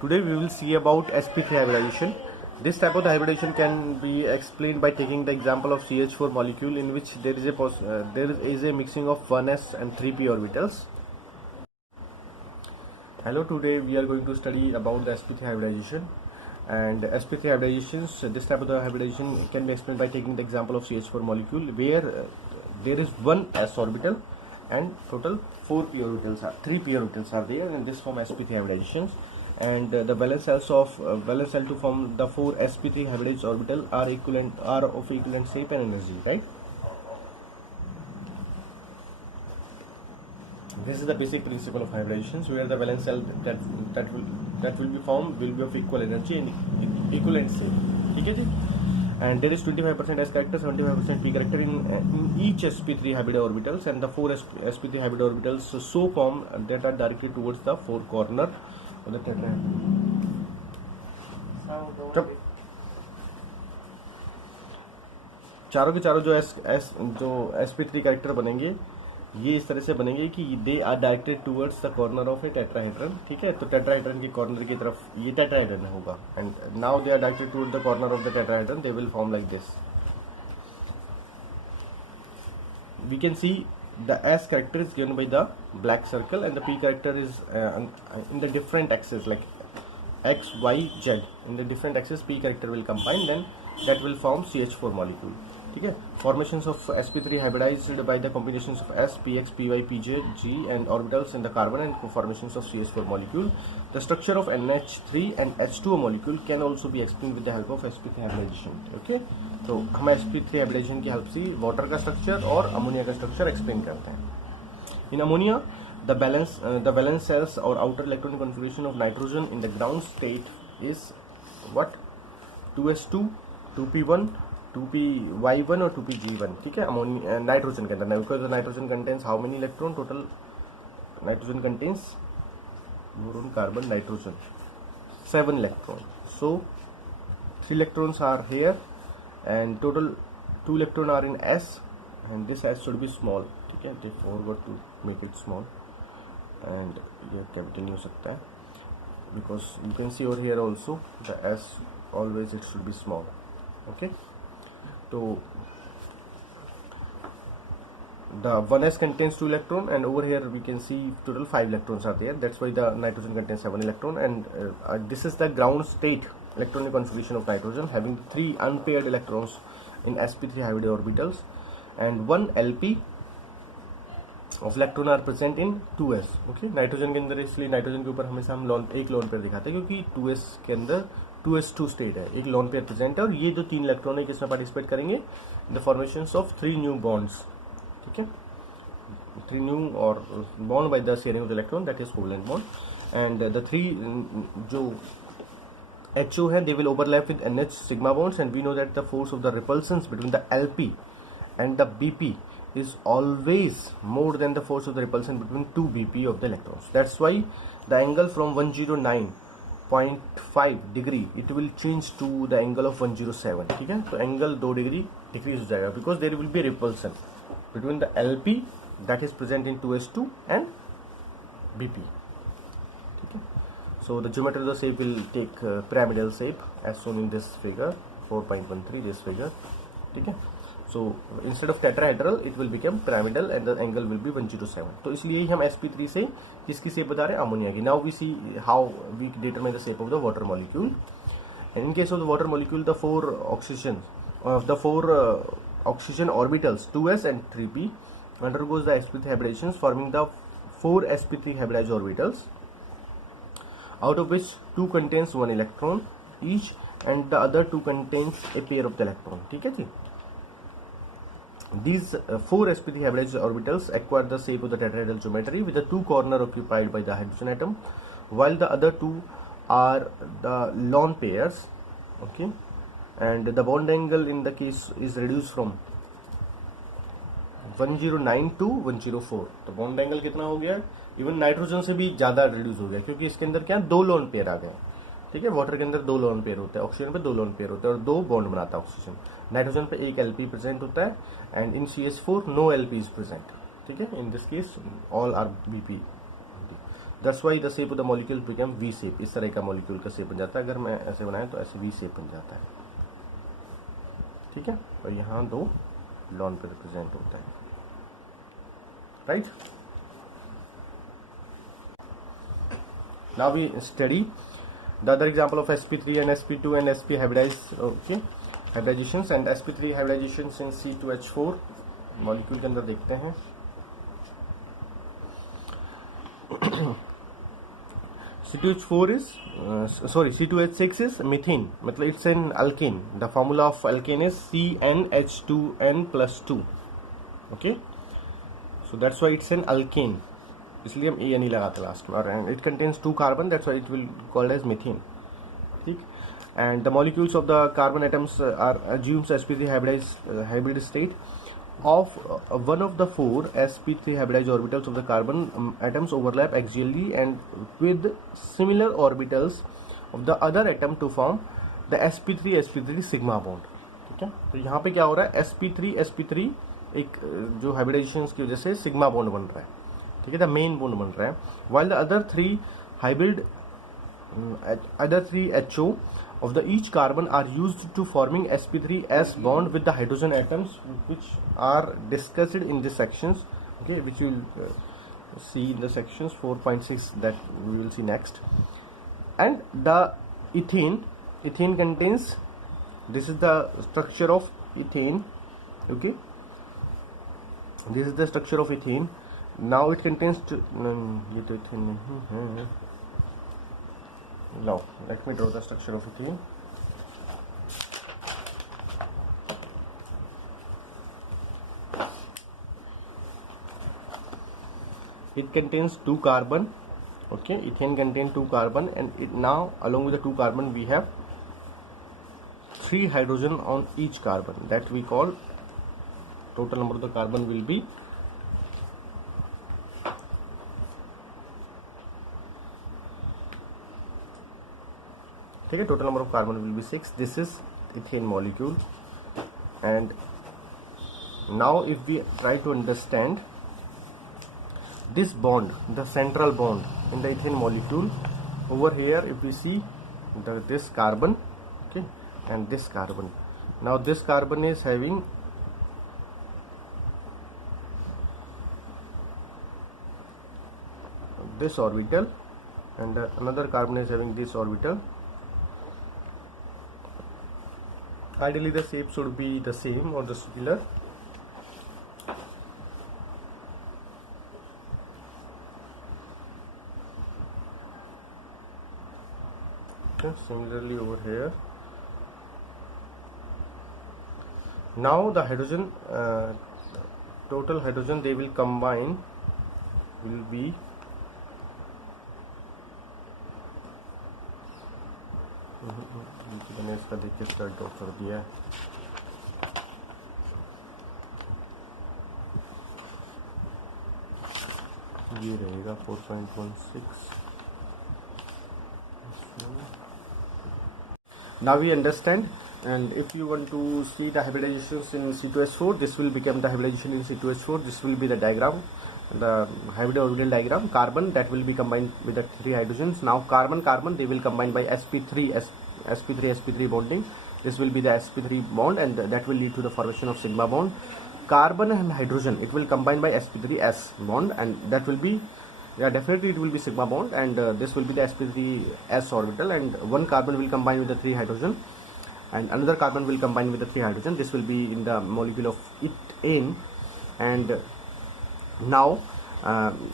Today we will see about sp3 hybridization. This type of the hybridization can be explained by taking the example of CH4 molecule in which there is a mixing of 1s and 3p orbitals. Hello, today we are going to study about the sp3 hybridization. And sp3 hybridizations, this type of the hybridization can be explained by taking the example of CH4 molecule where there is one s orbital and total 3p orbitals are there, and this form sp3 hybridizations. And the valence cells of valence cell to form the 4 sp3 hybridized orbital are of equivalent shape and energy, right? This is the basic principle of hybridizations, where the valence cell that will be formed will be of equal energy and equivalent shape. ठीक है जी? And there is 25% s character, 75% p character in each sp3 hybrid orbitals, and the 4 sp3 hybrid orbitals so formed that are directed towards the 4 corner of the tetrahedron. चारों के चारों जो sp3 character बनेंगे ये इस तरह से बनेंगे कि they are directed towards the corner of a tetrahedron. ठीक है, तो टेट्राहेड्रन के कॉर्नर की तरफ ये टेट्राहेड्रन होगा, and now they are directed toward the corner of the tetrahedron. They will form like this. We can see the s character is given by the black circle, and the p character is in the different axes like x, y, z. In the different axes p character will combine, then that will form CH4 molecule. ठीक है, formations of sp3 hybridized by the combinations of s, px, py, pj, g and orbitals in the carbon, and formations of CH4 molecule. The structure of NH3 and H2O molecule can also be explained with the help of sp3 hybridization. Okay, तो हम sp3 hybridization की help से water का structure और ammonia का structure explain करते हैं. In ammonia, the valence cells or outer electronic configuration of nitrogen in the ground state is what? 2s2, 2p1, 2py1 और 2pg1. ठीक है, अमोनिया नाइट्रोजन के अंदर, because nitrogen contains how many electron? Total nitrogen contains boron, carbon, nitrogen 7 electron. So 3 electrons are here and total 2 electron are in s, and this s should be small. ठीक है, they forgot to make it small, and ये capital नहीं हो सकता है because you can see over here also the s always it should be small. Okay, so the 1s contains 2 electron, and over here we can see total 5 electrons are there. That's why the nitrogen contains 7 electron, and this is the ground state electronic configuration of nitrogen, having 3 unpaired electrons in sp3 hybrid orbitals, and 1 lp of electron are present in 2s. Okay, nitrogen के अंदर, इसलिए nitrogen के ऊपर हमेशा हम एक lone pair दिखाते हैं क्योंकि 2s के अंदर 2s2 स्टेट है, एक लोन पेयर प्रेजेंट है, और ये जो 3 इलेक्ट्रॉन है किसमें पार्टिसिपेट करेंगे? The formations of 3 new bonds. ठीक है, 3 न्यू और bond by the sharing of the electron, that is covalent bond. And the 3 जो HO है, they will overlap with NH sigma bonds, and we know that the force of the repulsions between the LP and the BP is always more than the force of the repulsion between 2 BP of the electrons. That's why the angle from 109.5 degree it will change to the angle of 107. ठीक है, तो angle 2 degree decrease हो जाएगा because there will be a repulsion between the LP that is present in 2s2 and BP. ठीक है, so the geometry of the shape will take pyramidal shape as shown in this figure 4.13, this figure. ठीक है, so instead of tetrahedral it will become pyramidal and the angle will be 107. तो इसलिए ही हम sp3 से किसकी shape बता रहे हैं? अमोनिया की. Now we see how we determine the shape of the water molecule. And in case of the water molecule, the 4 oxygen orbitals 2s and 3p undergoes the sp3 hybridations, forming the 4 sp3 hybridized orbitals, out of which 2 contains 1 electron each and the other 2 contains a pair of the electron. ठीक है जी. These 4 sp3 hybridized orbitals acquire the shape of the tetrahedral geometry with the 2 corners occupied by the hydrogen atom, while the other 2 are the lone pairs. Okay, and the bond angle in the case is reduced from 109 to 104. तो bond angle कितना हो गया? Even nitrogen से भी ज्यादा reduce हो गया क्योंकि इसके अंदर क्या 2 लोन पेयर आ गए. ठीक है, वाटर के अंदर 2 लोन पेयर होते हैं, ऑक्सीजन पे 2 लोन पेयर होते हैं और 2 बॉन्ड बनाता है ऑक्सीजन. नाइट्रोजन पे 1 LP प्रेजेंट होता है, and in CH4 no LP is present. ठीक है, in this case all are BP. That's why the shape of the molecule become V shape. इस तरह का मॉलिक्यूल का शेप बन जाता है. अगर मैं ऐसे बनाया तो ऐसे वी शेप बन जाता है. ठीक है. और यहाँ 2 लॉन पे रिप्रेजेंट होता है. Right. Now we study the other example of sp3 and sp2 and sp hybridizations and sp3 hybridizations in c2h4 molecule के अंदर देखते हैं. C2H4 is C2H6 is methane. मतलब it's an alkane. The formula of alkane is CnH2n+2. Okay, so that's why it's an alkane. इसलिए हम A नहीं लगाते last में. और it contains 2 carbon, that's why it will called as methane. ठीक. And the molecules of the carbon atoms are assumes sp3 hybrid state of one of the 4 sp3 hybridized orbitals of the carbon atoms overlap axially and with similar orbitals of the other atom to form the sp3 sigma bond. ठीक है. तो यहाँ पे क्या हो रहा है, sp3 एक जो हाइब्रिडाइजेशन की वजह से सिग्मा बॉन्ड बन रहा है. ठीक है. द मेन बॉन्ड बन रहा है. while the other 3 hybrid other 3 HO of the each carbon are used to forming sp3s bond with the hydrogen atoms, which are discussed in the sections. Okay, which we will see in the sections 4.6 that we will see next. And the ethane contains, this is the structure of ethane. Okay, this is the structure of ethane. Now it contains ये तो ethane नहीं है. Now let me draw the structure of ethane. It contains 2 carbon. Okay, ethane contains 2 carbon, and it now along with the 2 carbon we have 3 hydrogen on each carbon. That we call total number of the carbon will be ठीक है. Total number of carbon will be 6. This is ethane molecule. And now if we try to understand this bond, the central bond in the ethane molecule, over here if we see this carbon, okay, and this carbon. Now this carbon is having this orbital, and another carbon is having this orbital. Ideally the shape should be the same or the similar. Similarly over here. Now the hydrogen, total hydrogen they will combine will be मैंने इसका देख के start draw कर दिया है. ये रहेगा 4.16. Now we understand, and if you want to see the hybridizations in C2H4, this will become the hybridization in C2H4. This will be the diagram, the hybrid orbital diagram. Carbon that will be combined with the 3 hydrogens. Now carbon they will combine by sp3 bonding. This will be the sp3 bond, and that will lead to the formation of sigma bond. Carbon and hydrogen, it will combine by sp3s bond, and that will be, yeah, definitely it will be sigma bond, and this will be the sp3s orbital, and one carbon will combine with the 3 hydrogen, and another carbon will combine with the 3 hydrogen. This will be in the molecule of ethane. And now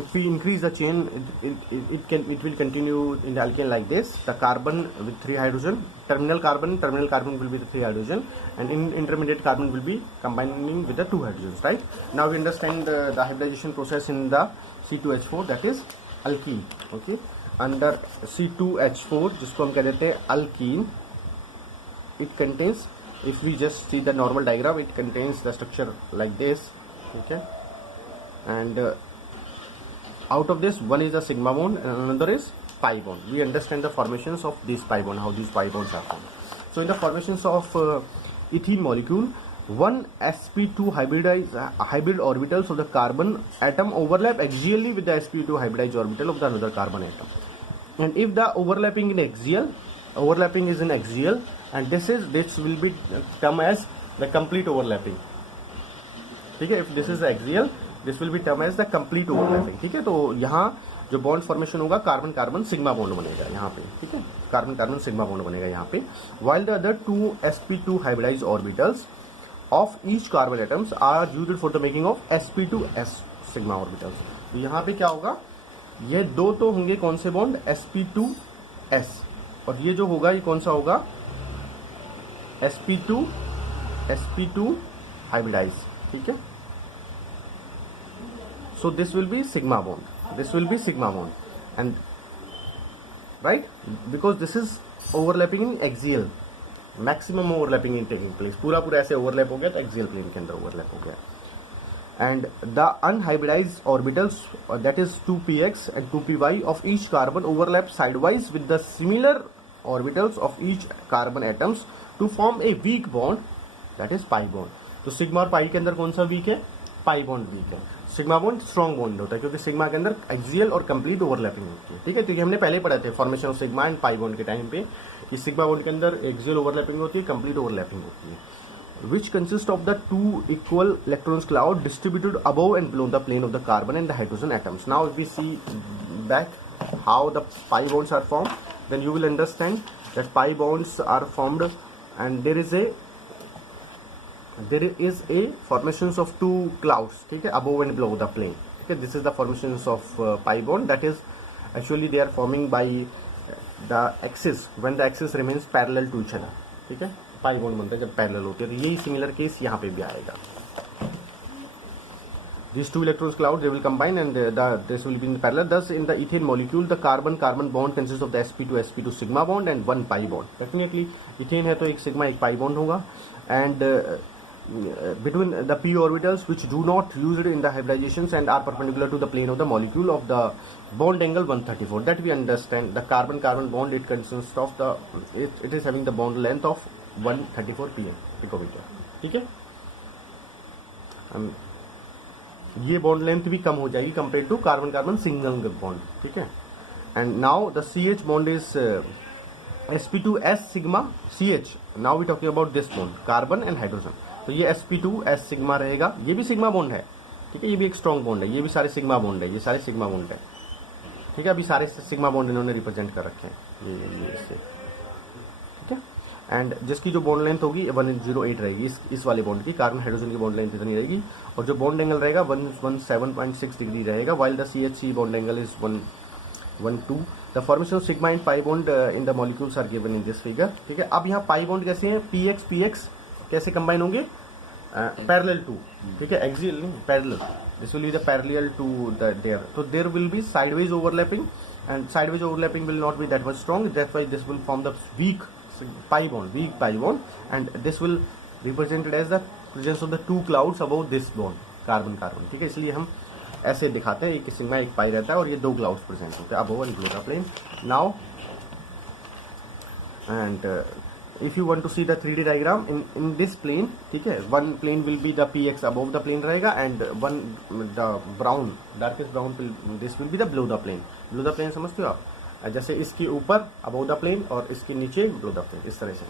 if we increase the chain, it will continue in the alkane like this. The carbon with 3 hydrogen, terminal carbon will be the 3 hydrogen, and intermediate carbon will be combining with the 2 hydrogens. Right, now we understand the hybridization process in the C2H4, that is alkene. Okay, under C2H4 जिसको हम कह देते हैं alkene, it contains, if we just see the normal diagram, it contains the structure like this. Okay, and out of this, one is a sigma bond and another is pi bond. We understand the formations of these pi bond, how these pi bonds are formed. So in the formations of ethene molecule, one sp2 hybrid orbitals of the carbon atom overlap axially with the sp2 hybridized orbital of the another carbon atom, and if the overlapping is in axial, and this will be term as the complete overlapping. ठीक है, if this is axial, this will be term as the complete overlapping. ठीक है, तो यहाँ जो bond formation होगा carbon carbon sigma bond बनेगा यहाँ पे. ठीक है, कार्बन कार्बन सिग्मा बॉन्ड बनेगा यहाँ पे, while the other two sp2 hybridized orbitals of each carbon atoms are used for the making of sp2s sigma orbitals. तो यहाँ पे क्या होगा, ये दो तो होंगे कौन से बॉन्ड, sp2s, और ये जो होगा ये कौन सा होगा, sp2 hybridized. ठीक है, so this will be sigma bond, and right, because this is overlapping in axial, maximum overlapping in taking place, पूरा ऐसे overlap हो गया तो axial plane के अंदर overlap हो गया. And the unhybridized orbitals, that is 2px and 2py of each carbon overlap sidewise with the similar orbitals of each carbon atoms to form a weak bond, that is pi bond. तो sigma और पाई के अंदर कौन सा week है, pi bond weak है. Sigma bond strong bond होता है क्योंकि सिग्मा के अंदर एक्सियल और कंप्लीट ओवरलैपिंग होती है. ठीक है, तो ये हमने पहले पढ़ा थे formation of sigma and pi bond के टाइम पे, कि सिग्मा बॉन्ड के अंदर एक्सियल ओवरलैपिंग होती है, कंप्लीट ओवरलैपिंग होती है, which consists of the two equal electrons cloud distributed above and below the plane of the carbon and the hydrogen atoms. Now if we see back how the pi bonds are formed, then you will understand that pi bonds are formed and there is a formations of two clouds. ठीक है, above and below the plane. ठीक है, this is the formations of pi bond, that is actually they are forming by the axis when the axis remains parallel to each other. ठीक है, pi bond बनता है जब parallel होती है, तो यही सिमिलर केस यहाँ पे भी आएगा. These two electrons cloud they will combine and this will be in parallel. Thus in the ethane molecule the carbon bond consists of the sp2 sigma bond and one pi bond. Technically ethane है तो एक sigma एक pi bond होगा, and between the p orbitals which do not used in the hybridizations and are perpendicular to the plane of the molecule of the bond angle 134. That we understand. The carbon bond, it consists of it is having the bond length of 134 picometer. ठीक है, ये bond length भी कम हो जाएगी compare to carbon single bond. ठीक है, and now the CH bond is sp2s sigma CH. Now we talking about this bond carbon and hydrogen. तो ये sp2s सिग्मा रहेगा, ये भी सिग्मा बॉन्ड है. ठीक है, ये भी एक स्ट्रॉन्ग बॉन्ड है, ये भी सारे सिग्मा बॉन्ड है, ये सारे सिग्मा बॉन्ड है. ठीक है, अभी सारे सिग्मा बॉन्ड इन्होंने रिप्रेजेंट कर रखे हैं ये इससे. ठीक है, एंड जिसकी जो बॉन्ड लेंथ होगी 108 रहेगी इस वाले बॉन्ड की, कार्बन हाइड्रोजन की बॉन्ड लेंथ इतनी रहेगी, और जो बॉन्ड एंगल रहेगा 117.6 डिग्री रहेगा, while the CH bond angle is 112. The formation of sigma and pi bond in the molecules are given in this figure. ठीक है, अब यहाँ पाई बॉन्ड कैसे हैं, px कैसे कंबाइन होंगे, पैरेलल टू. ठीक है, एक्सियल नहीं, parallel. This will be the parallel to the there, तो there will be sideways overlapping, and sideways overlapping will not be that much strong, that's why this will form the weak pi bond, and this will represented as the presence of the two clouds above this bond, carbon. ठीक है, इसलिए हम ऐसे दिखाते हैं, एक sigma एक पाई रहता है और ये दो क्लाउड्स प्रेजेंट होते हैं above and below the plane. Now and if you want to see the 3D diagram in this plane, ठीक है, one plane will be the px above the plane रहेगा, and one the brown darkest brown this will be the below the plane. below the plane समझते हो आप, जैसे इसके ऊपर above the plane और इसके नीचे below the plane, इस तरह से.